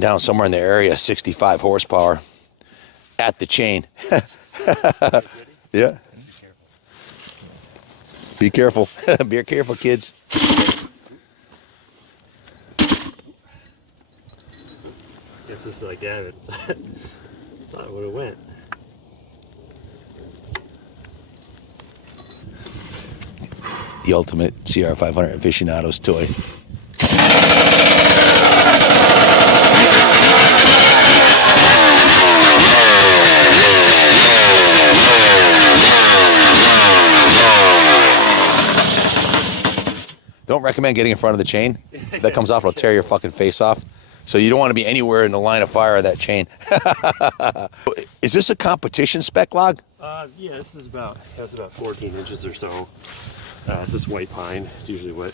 putting down somewhere in the area 65 horsepower at the chain. Yeah. Be careful. Be careful, kids. Guess this is like Gavin's. Thought it would have went. The ultimate CR500 aficionado's toy. Don't recommend getting in front of the chain. If that comes off, it'll tear your fucking face off. So you don't want to be anywhere in the line of fire of that chain. Is this a competition spec log? Yeah, this is about 14 inches or so. It's just white pine. It's usually what